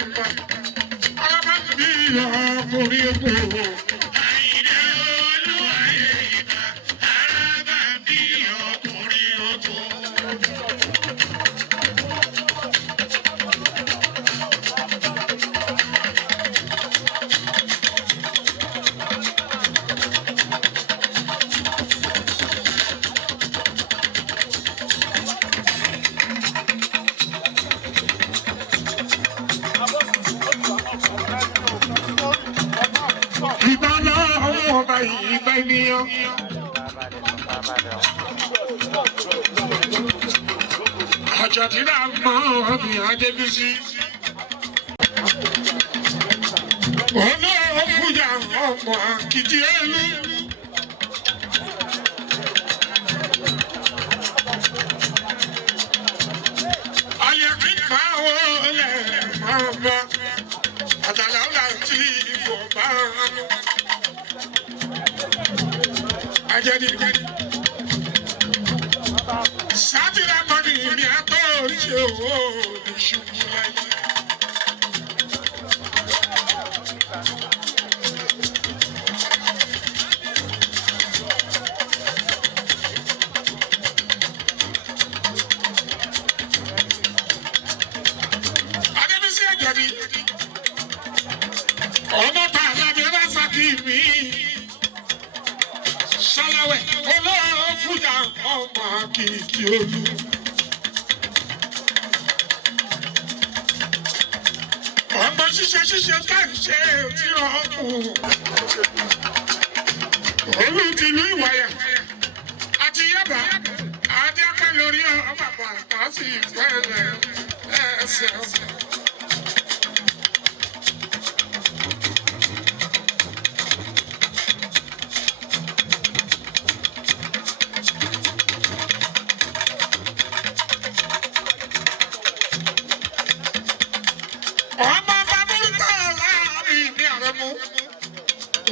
ìgbà ọlọ́ba bí ọkùnrin epo. Àyìnlá olúwayé ìgbà ọlọ́ba bí ọkùnrin epo. Ìbálò àwọn ọba ìgbà ènìyàn. Àjàdínà mọ́ ọ̀bì Adébísí. Olówó fújà ọmọ Akitì Ẹlú. Ayẹ̀kí máa wọlé máa bá. Àtàlà ọ̀la tí ìfọ̀ bá lọ. Ajẹ́ni sátìrà mọ́ni ní àtọ́ ṣe owó ìṣubú láyé. Adébísí Àjàdí ọmọ tààlà bí ẹ bá sàkí mi. Ṣàlàwẹ̀ olówó fújà ọmọ Akitì Olú. Ọmọ ṣíṣe ká ń ṣe tí ọkù. Olú tìlú Ìwàyà àti Yábà Adéápẹ́ lórí ọmọ bàbá sì fẹ́lẹ̀ ẹsẹ̀. Ọmọ Babúlúkọ̀ láàrin ní Àrẹ̀mú.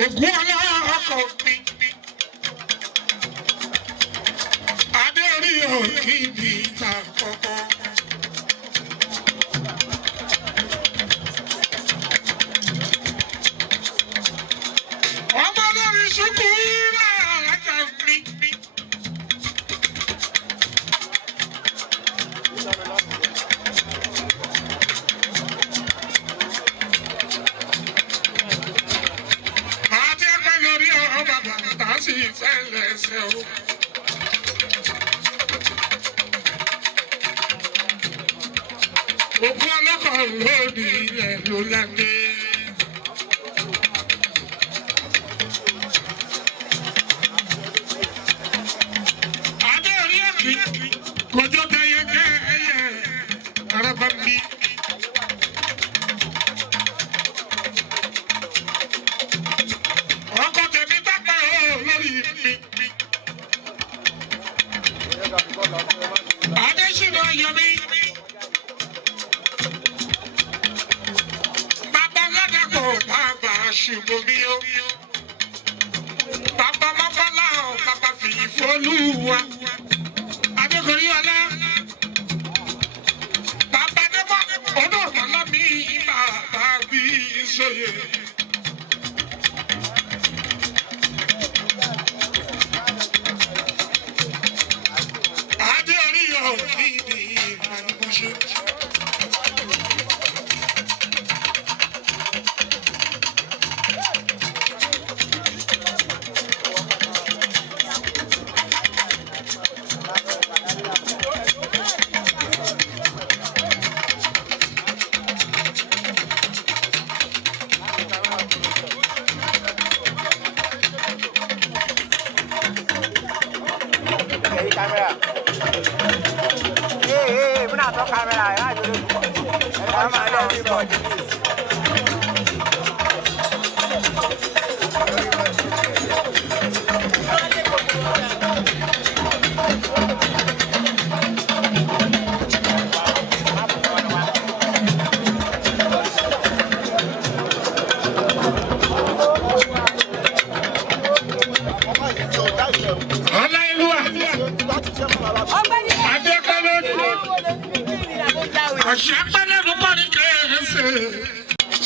Ògún ọlọ́kọ̀ mi. Adé orí òkè mi ta kọ́kọ́. Ọmọ lórí ṣubú náà lájà mi. Sì fẹ́lẹ̀ ṣe o. Ògún ọlọ́kọ̀ lóde ilẹ̀ ló lágbé. Adé orí ẹ̀kí kọjọ́ tẹyẹ kẹ́ ẹyẹ araba mi. Adésínà Yomi. Bàbá Ládàpọ̀ bàbá Ṣùbọ́mi o. Bàbá Mọ́kànlá o, bàbá fìyì fọ́lùwà. Adékòrí ọlá. Bàbá Débọ̀ ọdún ọ̀nà mi bàbá bí sóye. Camera. Hey, we're not talking camera.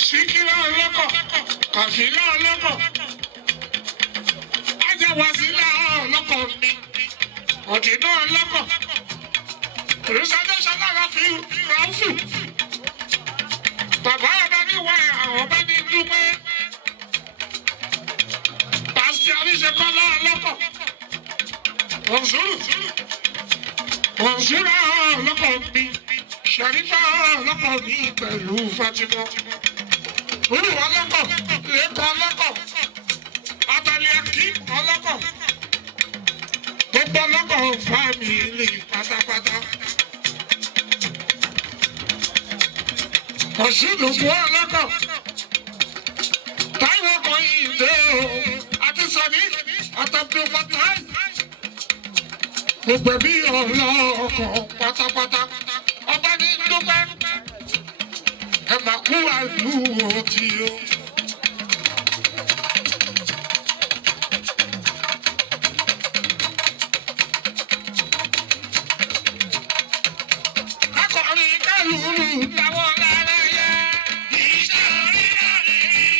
Síkírà ọlọ́kọ̀, Kàfílà ọlọ́kọ̀, Ajáwàsílà ọlọ́kọ̀ mi, Ọ̀jẹ̀dá ọlọ́kọ̀, Olùsọdé Ṣọlára fi Rọ́ọ̀fù. Bàbá ọba ní wáyà ọba ní dúpẹ́. Pásítì Àríṣekọ́lá ọlọ́kọ̀, Mọ̀nsúrà ọlọ́kọ̀ mi, Ṣàrífà ọlọ́kọ̀ mi pẹ̀lú Fátímọ́. Olúwa ọlọ́kọ̀, Lẹ́kọ̀ọ́ ọlọ́kọ̀, Abalẹ̀ Akim ọlọ́kọ̀, gbogbo ọlọ́kọ̀ fámìlì pátápátá. Ọ̀ṣunlùkú ọlọ́kọ̀, Táíwò Kọ́yìndé o, àti Sọ̀ní ọ̀tọ̀pẹ̀ fọ́táì. Gbogbo ẹbí ọlọ́kọ̀ pátápátá. Ọba ní dúpẹ́, ẹ máa kú àlù òtí o. Akọrin kálùlù táwọn lára yẹ. Iṣẹ́ orí náà ni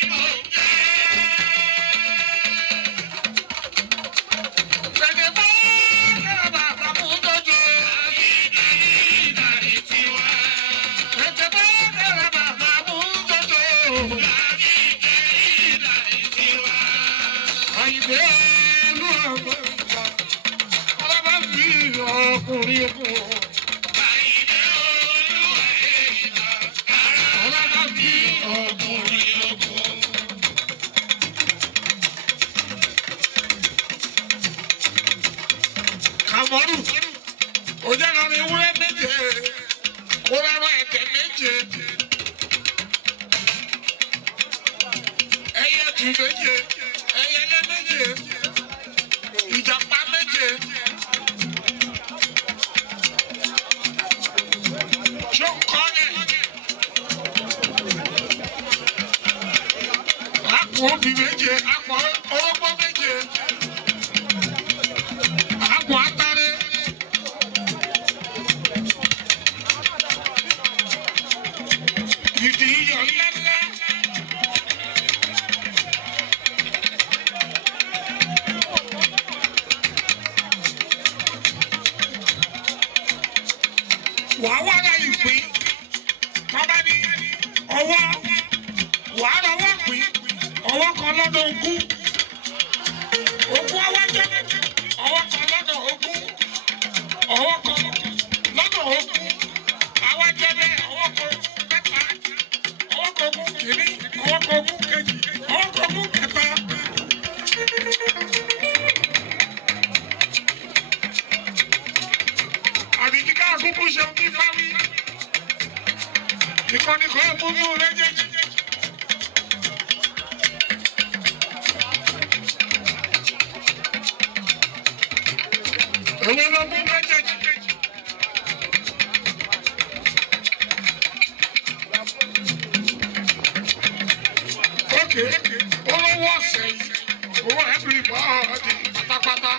mò ń jẹ́. Gbẹ̀dẹ̀ bọ́ kẹ́rẹ́ bàbá mú dojo. Ìdá ìdarí tiwa. Gbẹ̀dẹ̀ bọ́ kẹ́rẹ́ bàbá mú dojo. Ìdá ìdarí tiwa. Àyìnbó olú ọ̀gbọ́n ìgbà. Ọlọ́ba mi ọkùnrin okùn. Kàmọ́rù, òjá lọ ní ewúrẹ́ méje, kó lẹ́rọ ẹ̀tẹ̀ méje, ẹyẹ tù méje, ẹyẹlé méje, ìjàpá méje. Ṣó ń kọ́ lẹ̀? Àpò obì méje, àpò orógbó méje. Àpò atare. Ìdí iyọ̀ ńláńlá. Wàá wá láyé pín. Bàbá ní ọwọ́. Wàá lọ́wọ́ pín. Ọwọ́ kan lọ́dọ̀ ogún. Ogún ọwọ́ jẹ́ méjì. Ọwọ́ kan lọ́dọ̀ ogún. Ọwọ́ kan lọ́dọ̀ ogún. Àwa jẹ́ bẹ́ẹ̀ ọwọ́ kan mẹ́ta. Ọwọ́ kan ogún kìíní. Ọwọ́ kan ogún kejì. Ọwọ́ kan ogún kẹta. Àbí kíkà àkókò ṣe òkú fáwí. Ìkànnì kan múnú méjèèjì. Èwo ló mú méjèèjì? Ókè, olówó ọ̀sẹ̀ yìí, owó everybody pátápátá.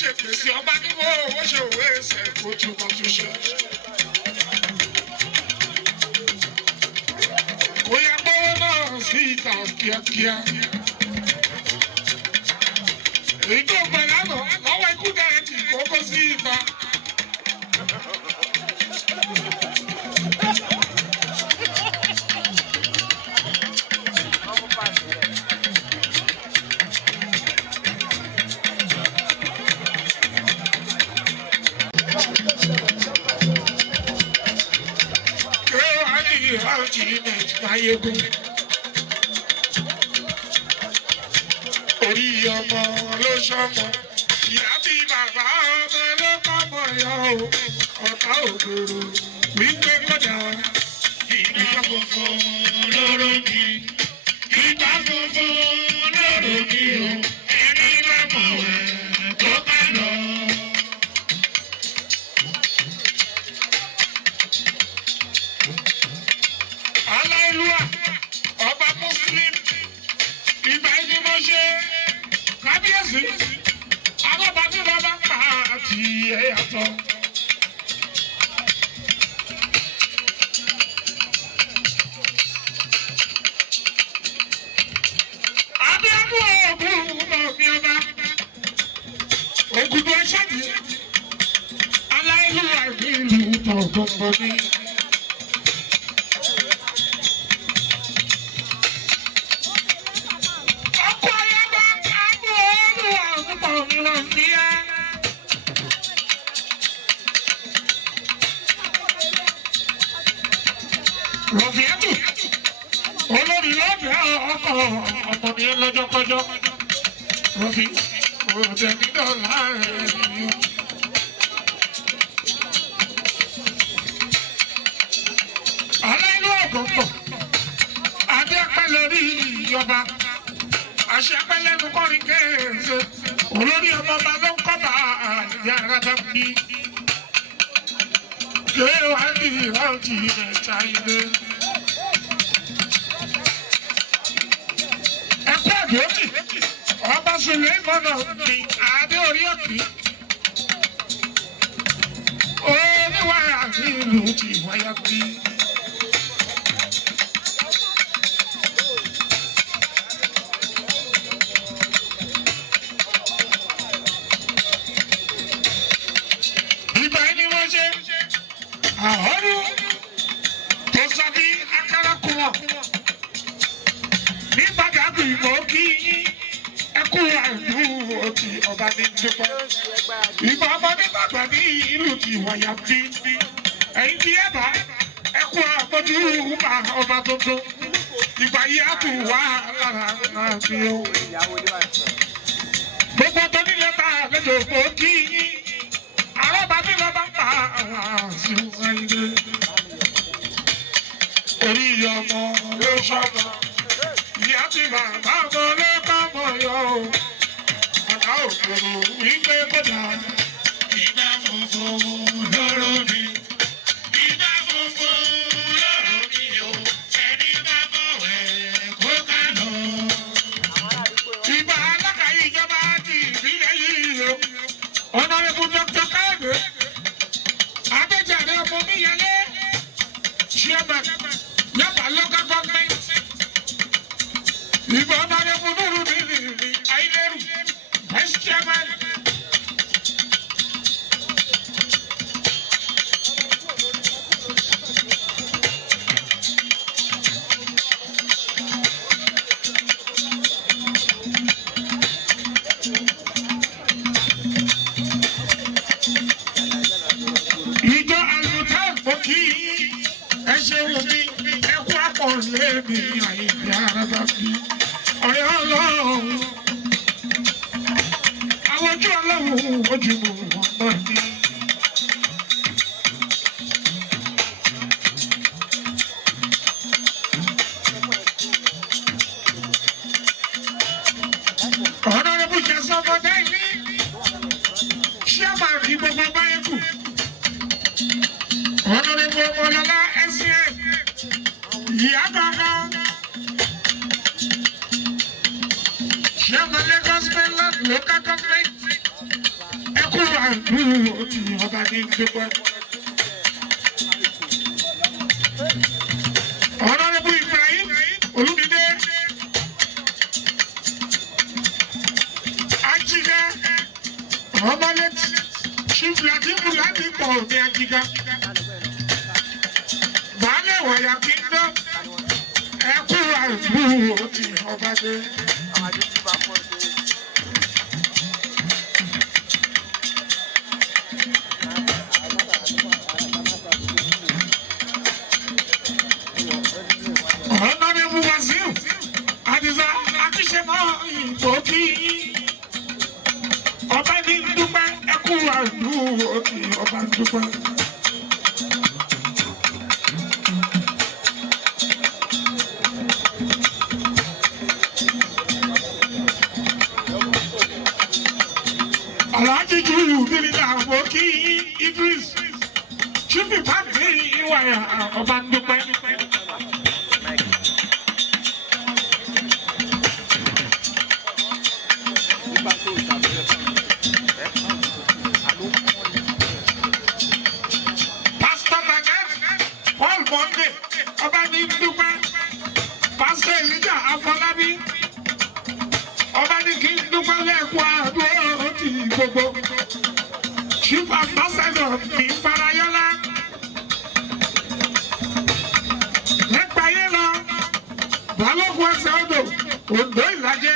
ṣèpèsè ọba níwọ̀ owó ṣe òwe ẹsẹ̀ kótúkọ̀túnṣe. Kò yẹ gbówó náà sí ìta kíákíá. Èyí tó gbẹ lánàá lọ́wọ́ ikú dẹ̀rẹ̀ kì í kókó sí ìta. ìrántí Máyégún. Orí ọmọ ló ṣọmọ, ìyá bí bàbá ọmọ ló kọ́mọ yọ o. Ọ̀tá òdòdó wípé kọ́dà ìgbà funfun lóró mi. Ìgbà funfun lóró mi o. Ẹni bá mọ̀ ẹ́ tó ká lọ. Aláìlúwà ọba Muslim ìgbà ẹni mo ṣe kábíyèsí alábà tí bàbá pa àti ẹ̀yàtọ̀. Abíọ́dún ògùn mọ̀ mi ọba ògùdù ẹ̀ṣẹ́jì aláìlúwà ìlú tọ̀gbọ̀ngbọ̀n ni. Rọ̀fíẹ́tù olórí lọ́dẹ̀ ọkọ̀ ọmọdé lọ́jọ́kọjọ́ rọ̀fí òjẹ̀ nídọ̀lá ẹ̀yọ́. Aláìlú ọ̀gọ̀pọ̀ adé apẹ́ lórí ìjọba àṣẹ apẹ́ lẹ́nu kọrin kéèké olórí ọmọọba ló ń kọ́ba yàrá bá mi. Kéwàá ní ìrántí ẹ̀ta ilé. Ẹ̀kọ́ àdókì, ọba Sùlẹ̀ ìmọ̀nà ní adé orí òkè. Oníwàyà ní ìlú ti wáyà bí. Ìgbà ẹni wọ́n ṣe. Àhọ́rú tó sọ bí akárakùnmọ̀ ní Bàdàgbì mọ́ kí ẹkú àìlú òtí ọba ní dúpẹ́. Ìgbà ọmọdé bàbá ní ìlú ti wáyà bí. Ẹ̀yin tí ẹ bá ẹkú àpọ̀jù ọba tuntun. Ìgbà yìí á tù wá lára àti o. Gbogbo tó nílé bá àlejò mọ́ kí àrọ́bà bí wọ́n bá pa àṣìwọ̀n ilé. Orí ọmọ ló ṣọ́mọ, ìyá tí bàbá ọmọ ló kọ́mọ yọ o. Ọ̀tá òkèrò wípé kódà ìgbà funfun lóró mi. Ìgbà funfun lóró mi o. Ẹni bá bọ̀ ẹ̀ kó ká lọ. Ìgbà alákàyè ìjọba ti ìbílẹ̀ yìí o. Honorable Dr. Kayode Adéjàre Omomiyale, Chairman, Yaba Local Government. Ìgbà Honorable Nurudeen Aileru, Vice Chairman. Ìjọ àlùtà òkì ẹ̀ṣẹ̀ omi ẹ̀kú àpọ̀lẹ́ mi àìgbé araba bí ọ̀rẹ́ ọlọ́run. Àwọn ojú ọlọ́run ojú wọn náà ní. Ọ̀nà rẹ̀ bù jẹ́ sọ́mọdé ilé. Ṣé àmà rí gbogbo báyìí kù? Honorable Ọlọ́lá SCN, ìyá gangan, Chairman Lagos Mainland Local Government, ẹkú àìlú òtí ọba ní dúpẹ́. Honorable Ibrahim Olúmídé, Ajiga, Ọmọlẹ́tì, Chief Latif Ladipo ní Ajiga. Baálé Wàyà Kingdom ẹkú àìlú òtí ọba dé. dúpẹ́. Alhaji Juyu níbi àbò kí Idris Chief Pàdé ìwà ọba ń dúpẹ́. Pastor Manet Paul Bonde ọba ní dúpẹ́. Pastor Elijah Afọlábí ọba ní kí n dúpẹ́ lẹ́kọ̀ọ́ àdúrà ti gbogbo. Chief Ambassador ní Farayọlá. Nípa yé lọ, Balógun ẹsẹ̀ odò, Oǹdó Ìlàjẹ.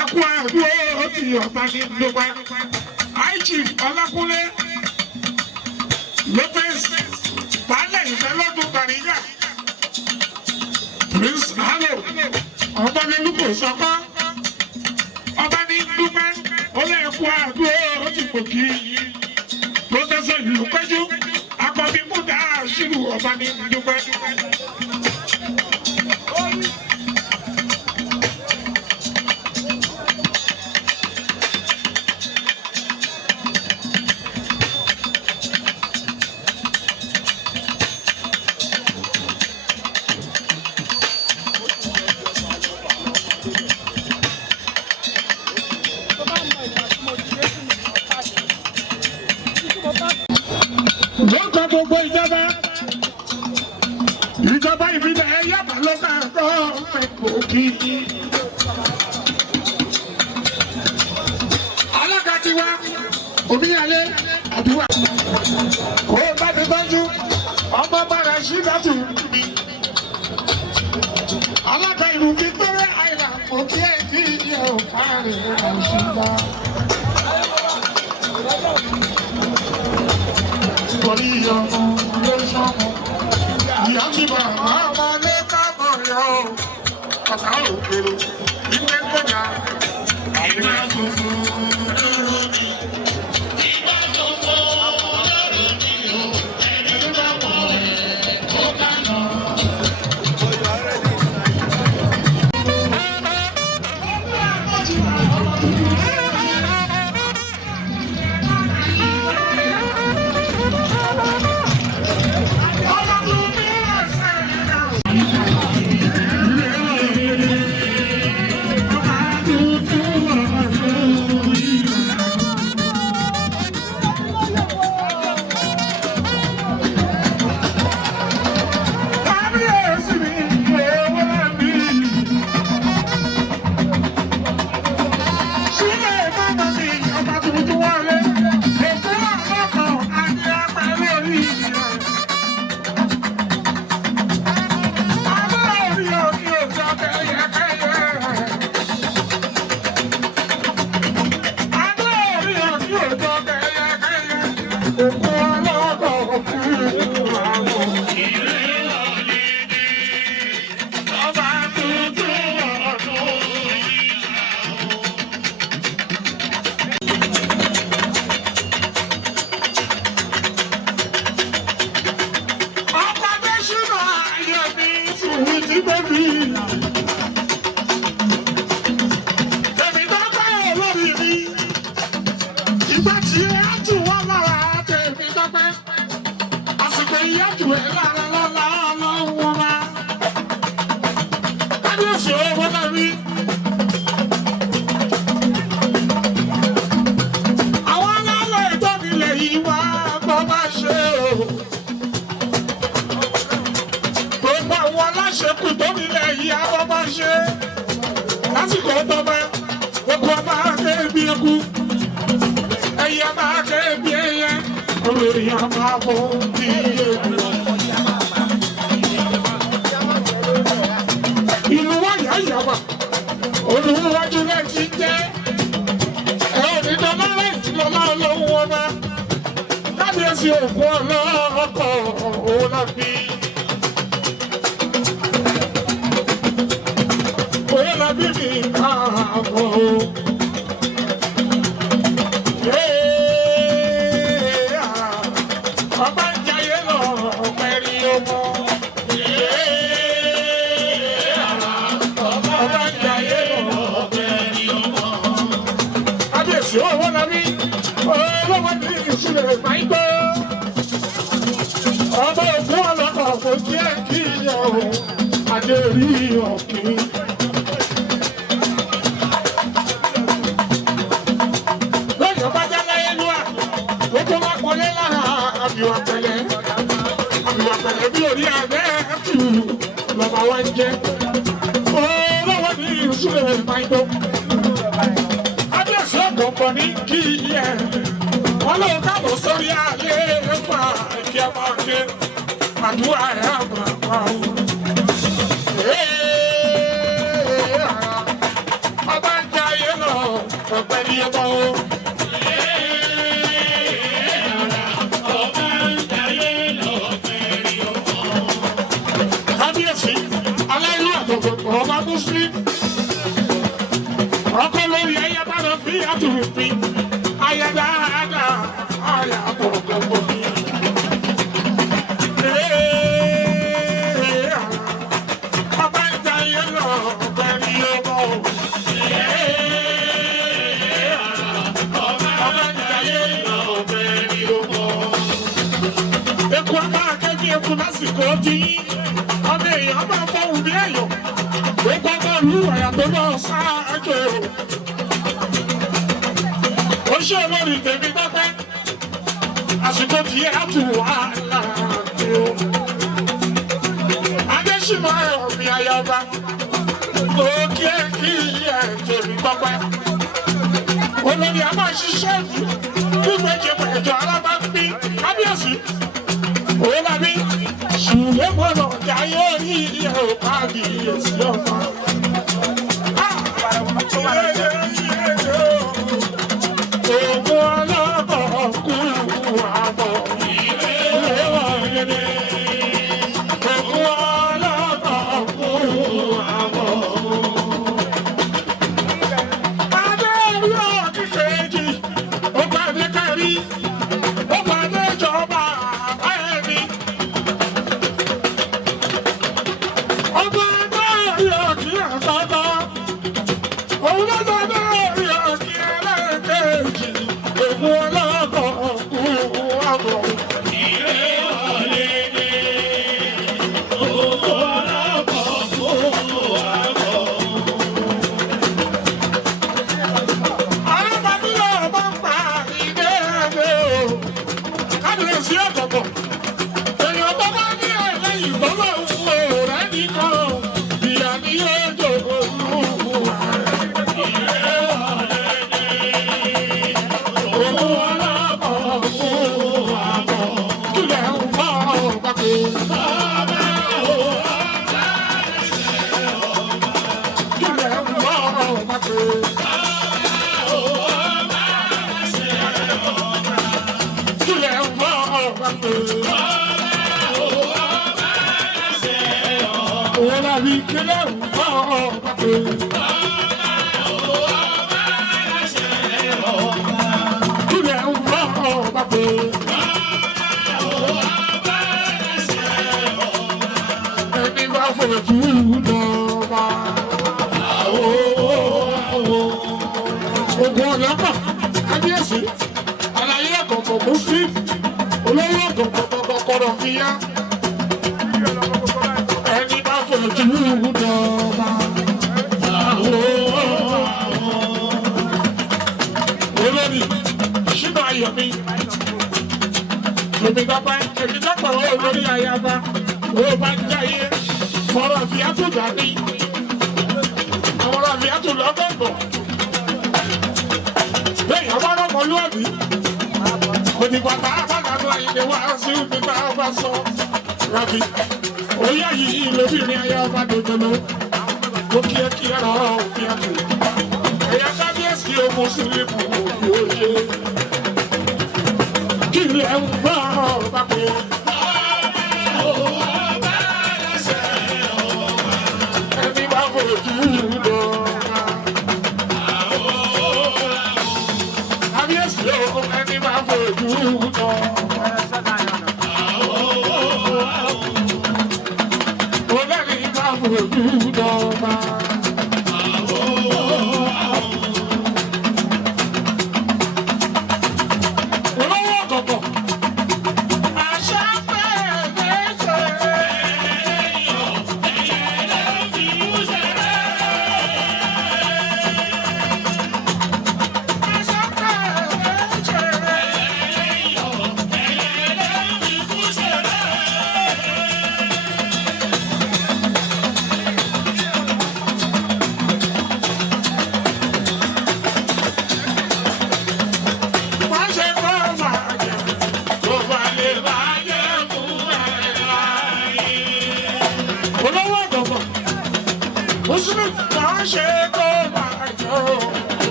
Ẹ̀kọ́ àdúrà ti ọba ní dúpẹ́. High Chief Ọlákúnlé Lopez Baálẹ̀ Ìfẹ́lọ́dún Bàrígà. Prince Halo ọba ní Lúkò Sọ́kọ́. Ọba ní dúpẹ́. Olè ẹ̀kọ́ àdúrà ti pò kí. Professor Ìlúpẹ́jú Akọbí Múdà Ṣírù ọba ní dúpẹ́. Lọ́kọ̀ gbogbo ìjọba ìbílẹ̀ Yábà lọ́kà gọ́ọ̀mẹ̀ntì òkì. Alága tiwa Omíyalé Àdúrà. Kó o bá ti tọ́jú ọmọ bára sí dátù mi. Alága ìlú Victoria Island òkè èdè ìyẹ òkàrè àṣìbá. Torí ọmọ ló sọmọ, ìyá ti bàbá ọmọ lé kábọ̀ yọ ọ̀tá òkèrè, ìgbẹ́ kọjá, ìgbà funfun lóró mi. Ìgbà funfun lóró mi o, ẹni bá mọ̀ ẹ́ ó bá nà. Lásìkò tó bá gbogbo ọba kébi ẹkú, ẹyẹ máa kébi ẹyẹ, olórí a máa fọ́ bí ewu. Ìlú wáyà yàwà, olùwájú rẹ̀ ti jẹ́, ẹ ò ní dọ́lá rẹ̀ lọ́lá olówó ọba, kábíyèsí òkú ọlọ́ọ̀kọ̀ òun náà bí. Bibi kaabo, yeah. ọba ń jayé lọ pẹ̀lú ọmọ. Ọba ń jayé lọ pẹ̀lú ọmọ. Kábíyèsí owó lábí olówó ní ìṣúlẹ̀ máìgbó. Ọba ògún ọlọ́kọ̀ kò jẹ́ kí ìyàwó adé rí ọ̀kìn. Lọ́yọ̀ bá já láyé lúwà, ó tó wá kọlé lára àbíwá pẹ̀lẹ́. Àbíwá pẹ̀lẹ́ bí orí abẹ́ ẹ̀kú lọ́ba wá ń jẹ́. Olówó ní ìṣúlẹ̀ máìgbó. Kábíyèsí ọ̀gọ̀ǹbọ̀ ní kí ẹ̀. Wọ́n lóun káàbọ̀ sórí àlẹ́ ẹ̀fà ẹ̀kí ẹ̀ máa ṣe. Àdúrà ẹ̀ àmà pa o. Ọba ń jayé lọ ọ̀pẹ ní ọmọ o. Ọba ń jayé lọ ọ̀pẹ ní ọmọ. Kábíyèsí aláìlú àtọ̀gbọ̀n ọba Muslim. Ọkọ lórí ẹyẹ bá lọ fi àtúrùpín. Ayẹ dáadáa, ayẹ àtọ̀gbọ̀n mi. Ọba ń jayé lọ ọ̀pẹ ní ọmọ o. Ọba ń jayé lọ ọ̀pẹ ní ọmọ. Eku ọba akẹ́kí eku lásìkò tí ọmọ èèyàn máa fọwọ́ bí èèyàn. Eku ọba lu àyà tó lọ sáájú. Ó ṣe olórí tèmi dọ́pẹ́. Àsìkò tí ẹ á tù wá láàbí o. Adéṣìmọ̀ ẹ̀mí ayọba. Òkè kí ẹ̀ tèmi dọ́pẹ́. Olórí a máa ṣiṣẹ́ ìlú. Gbígbẹ́jẹ pẹ̀jọ alábàápín. Kábíyèsí. Olórí ṣùgbọ́n gbọ́dọ̀ jayé orí ẹ̀ ò kábíyèsí ọ̀pá. Ògùn ọlọ́kọ̀ kú àbọ̀. Ògùn ọlọ́kọ̀ kú àbọ̀. Adé orí ọ̀kí kejì, ó pàdé kẹrí, ó pàdé ìjọba àbáyẹ̀mí. Ọba adé orí ọ̀kí àkọ́kọ́, òun ló dáná orí ọ̀kí ẹlẹ́ẹ̀kejì. Ògùn ọlọ́kọ̀ kú àbọ̀. Alábàbílẹ̀ ọba ń pa ìdé ẹgbẹ́ o. Kábíyèsí ọ̀gọ̀gọ̀. Èèyàn tó bá ní ẹlẹ́yìn tó lọ ń wo rẹ̀ nìkan. Ìyá ni yóò jòkó lù wá. Ògùn ọlọ́kọ̀ kú àbọ̀. Kílẹ̀ ń bọ̀ ọ̀gbà pé. Kílẹ̀ ń bọ̀ ọ̀gbà pé. Kílẹ̀ ń bọ̀ ọ̀gbà pé. Òun làbí kílẹ̀ ń bọ̀ ọ̀gbà pé. Kílẹ̀ ń bọ̀ ọ̀gbà pé. Ẹni bá fojú lọ́ba. Ògùn ọ̀lọ́kọ̀ kábíyèsí àlàyé ọ̀gọ̀gọ̀ Muslim olówó ọ̀gọ̀gọ̀ kọ̀kọ̀rọ̀ fi yá. Ẹni bá fojú lọ́ba. Olórí ṣínà ayọ̀mí. Èmi dábàá olórí ayaba. Ó bá ń jáyé. Fọ̀rọ̀ àfíàtò dání. Àwọn àfíàtò lọ́gọ̀gọ̀. Lẹ́yìn ọba náà mọ̀lúwàbí. Kò ní bàtà àbálàdó àyìnlẹ̀ wá sí ibi tá a bá sọ. Rabi, oyá yìí lóbìnrin ayaba dòdòdó. Ó kí ẹ rọ òfin àtò. Ẹ̀yà kábíyèsí o Mùsùlùmí òbí òye. Kí ilẹ̀ ń bọ̀ ọba pé. Ẹni bá fojú lọ. Kábíyèsí o ẹni bá fojú lọ. rojú dọ́gba. Olówó ọ̀gọ̀gọ̀. Àṣà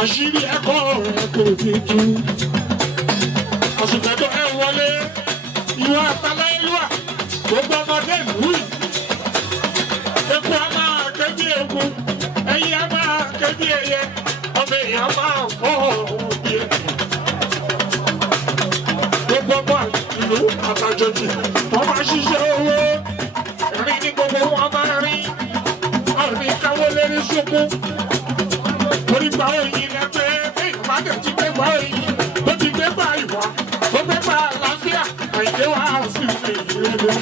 àṣírí ẹ̀kọ́ rẹ̀ kò fi tú. Àsìkò tó ẹ wọlé ìwà àtàláyéluwà gbogbo ọmọdé ìlú yìí. Eku a máa ké bí eku, ẹyẹ a máa ké bí ẹyẹ, ọmọ èèyàn máa fọ́ òun bí ẹyẹ. Gbogbo ọmọ ìlú àtàjọjì wọ́n máa ṣiṣẹ́ owó. Ẹ̀rín ní gbogbo wọn máa rí. Ọ̀rìn káwọ́ lérí ṣubú. Orí gba oyin lẹ́gbẹ́ ìpàdé ti gbé gba oyin. Ó ti gbé gba ìwà, ó gbé gba àlàáfíà, àìdé wa sí ìrèlè.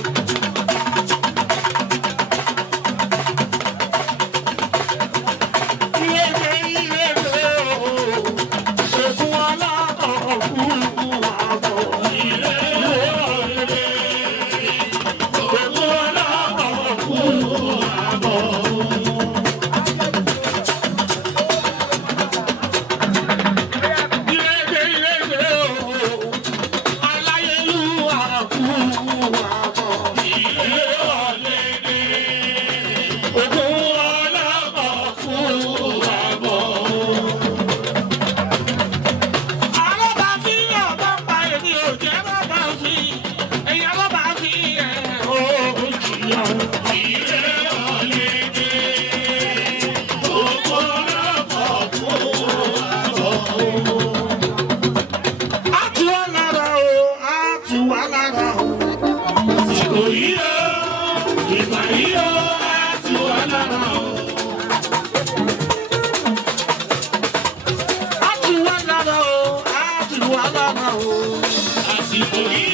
òní